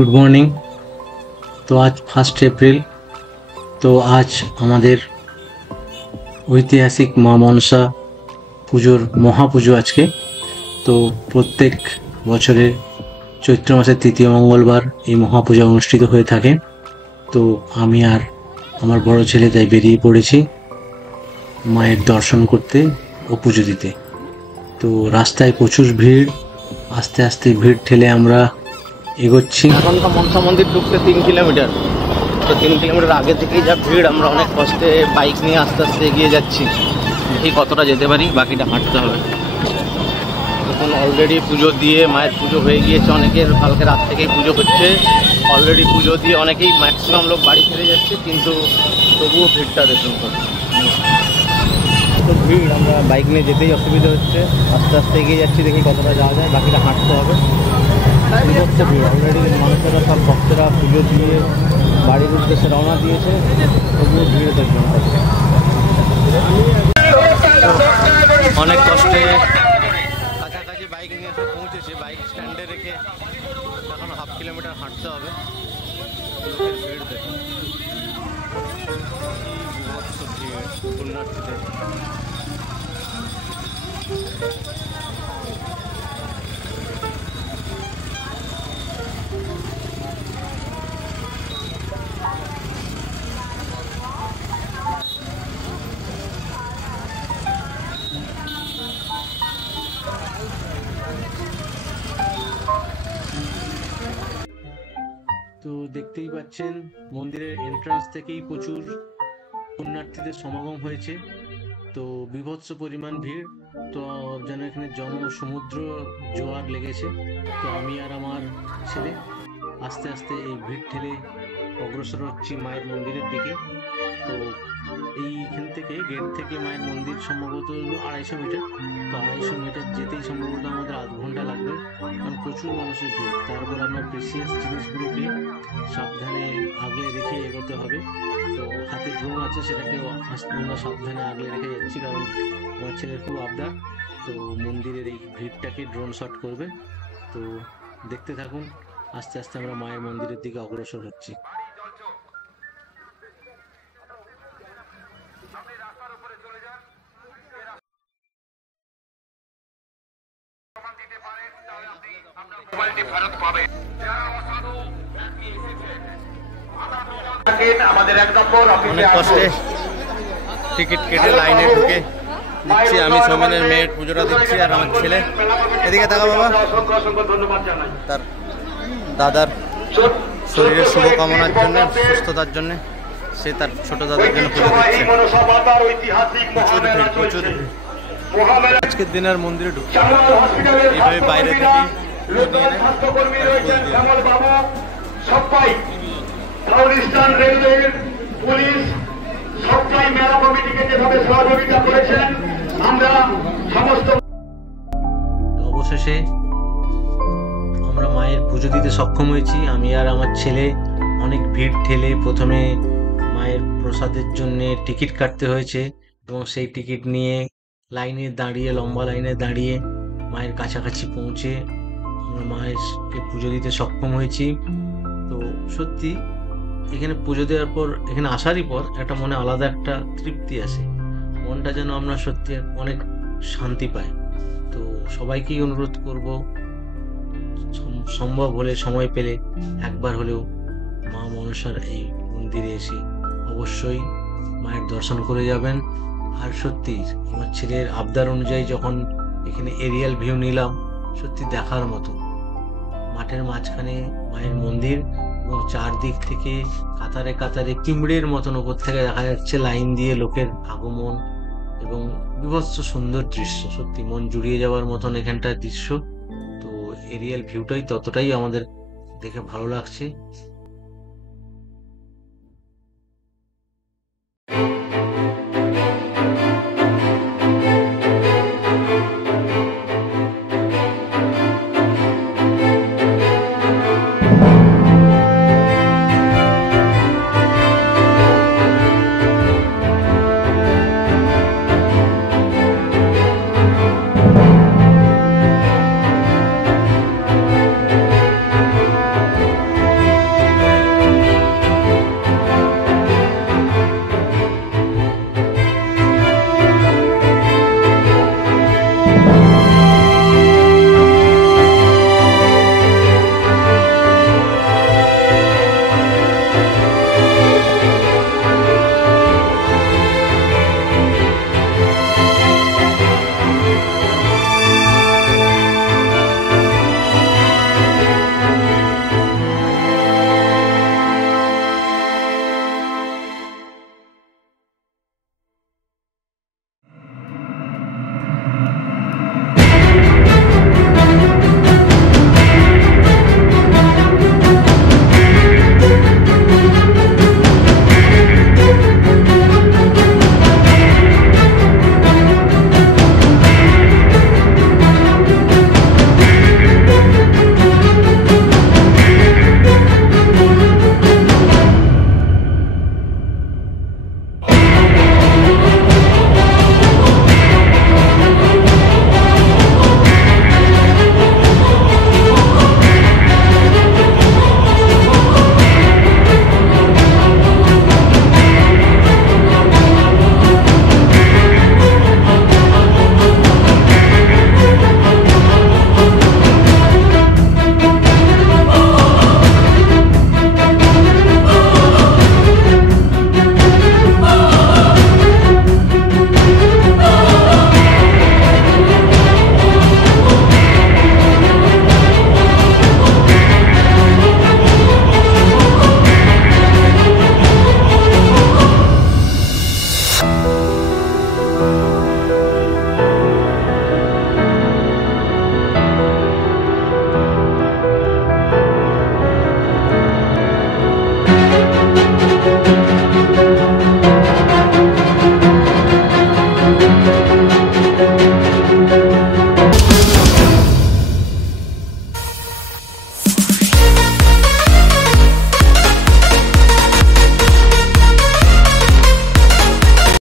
Good morning. তো আজ 1 April. তো আজ আমাদের ঐতিহাসিক মা মনসা পুজোর মহাপুজো আজকে। তো প্রত্যেক বছরের চৈত্র মাসের তৃতীয় মঙ্গলবার এই মহাপূজা অনুষ্ঠিত হয়ে থাকে। তো আমি আর আমার বড় ছেলে তাই বেরিয়ে পড়েছি মায়ের দর্শন করতে ও পুজো দিতে। তো রাস্তায় প্রচুর ভিড়, আস্তে আস্তে ভিড় ঠেলে আমরা এগোচ্ছি। এখনকার মনসা মন্দির ঢুকতে 3 কিলোমিটার। তো 3 কিলোমিটার আগে থেকেই যা ভিড়, আমরা অনেক কষ্টে বাইক নিয়ে আস্তে আস্তে এগিয়ে যাচ্ছি। দেখি কতটা যেতে পারি, বাকিটা হাঁটতে হবে। তখন অলরেডি পুজো দিয়ে মায়ের পুজো হয়ে গিয়েছে, অনেকের কালকে রাত থেকেই পুজো হচ্ছে। অলরেডি পুজো দিয়ে অনেকেই ম্যাক্সিমাম লোক বাড়ি ফিরে যাচ্ছে, কিন্তু তবুও ভিড়টা দেখুন তো ভিড়। আমরা বাইক নিয়ে যেতেই অসুবিধা হচ্ছে, আস্তে আস্তে এগিয়ে যাচ্ছি, দেখি কতটা যাওয়া যায়, বাকিটা হাঁটতে হবে। বিভৎস ভিড়। অলরেডি মানুষেরা সব ভক্তরা পুজো দিয়ে বাড়ির উদ্দেশ্যে রওনা দিয়েছে, তবুও ভিড় দেখবেন। অনেক কষ্টে কাছাকাছি বাইক নিয়ে এসে পৌঁছেছে, বাইক স্ট্যান্ডে রেখে এখন 1/2 কিলোমিটার হাঁটতে হবে। ভিড় দেখুন, বিভৎস ভিড় পুণ্যার্থীদের। তো দেখতেই পাচ্ছেন মন্দিরের এন্ট্রান্স থেকেই প্রচুর পুণ্যার্থীদের সমাগম হয়েছে। তো বিভৎস পরিমাণ ভিড়। তো যেন এখানে সমুদ্র জোয়ার লেগেছে। তো আমি আর আমার ছেলে আস্তে আস্তে এই ভিড় ঠেলে অগ্রসর হচ্ছি মায়ের মন্দিরের দিকে। তো এইখান থেকে গেট থেকে মায়ের মন্দির সম্ভবত 250 মিটার। তো 250 মিটার যেতেই সম্ভবত আমাদের আধ ঘন্টা লাগবে, কারণ প্রচুর মানুষের ভিড়। তারপর আমরা প্রেসিয়াস জিনিসগুলোকে সাবধানে আগলে রেখে এগোতে হবে। তো হাতে ড্রোন আছে, সেটাকেও আমরা সাবধানে আগলে রেখে যাচ্ছি, কারণ আমার ছেলের খুব আবদার। তো মন্দিরের এই ভিড়টাকে ড্রোন শট করবে। তো দেখতে থাকুন, আস্তে আস্তে আমরা মায়ের মন্দিরের দিকে অগ্রসর হচ্ছি। অনেক কষ্টে টিকিট কেটে লাইনে ঢুকে দিচ্ছি। আমি সৌমেনের মেয়ের পুজোটা দিচ্ছি, আর আমার ছেলে এদিকে থাকা বাবা তার দাদার শরীরের শুভকামনার জন্য, সুস্থতার জন্য সে তার ছোট দাদার জন্য পুজো দিচ্ছে। প্রচুর ভিড়, প্রচুর ভিড়। আজকের দিনের মন্দিরে ঢুকছে এইভাবে বাইরে থেকে পুলিশ সবটাই মেলা কমিটিকে যেভাবে সহযোগিতা করেছেন, আমরা সমস্ত। অবশেষে আমরা মায়ের পুজো দিতে সক্ষম হয়েছি। আমি আর আমার ছেলে অনেক ভিড় ঠেলে প্রথমে মায়ের প্রসাদের জন্য টিকিট কাটতে হয়েছে, এবং সেই টিকিট নিয়ে লাইনে দাঁড়িয়ে, লম্বা লাইনে দাঁড়িয়ে মায়ের কাছাকাছি পৌঁছে আমরা মায়েরকে পুজো দিতে সক্ষম হয়েছি। তো সত্যি এখানে পুজো দেওয়ার পর, এখানে আসারই পর একটা মনে আলাদা একটা তৃপ্তি আসে, মনটা যেন আমরা সত্যি অনেক শান্তি পাই। তো সবাইকেই অনুরোধ করব, সম্ভব হলে, সময় পেলে একবার হলেও মা মনসার এই মন্দিরে এসে অবশ্যই মায়ের দর্শন করে যাবেন। আর সত্যি আমার ছেলের আবদার অনুযায়ী যখন এখানে এরিয়াল ভিউ নিলাম, সত্যি দেখার মতো। মাঠের মাঝখানে মায়ের মন্দির, এবং চারদিক থেকে কাতারে কাতারে কিমড়ের মতন ওপর থেকে দেখা যাচ্ছে লাইন দিয়ে লোকের আগমন, এবং বিভৎস সুন্দর দৃশ্য, সত্যি মন জুড়িয়ে যাওয়ার মতন এখানটার দৃশ্য। তো এরিয়াল ভিউটাই ততটাই আমাদের দেখে ভালো লাগছে।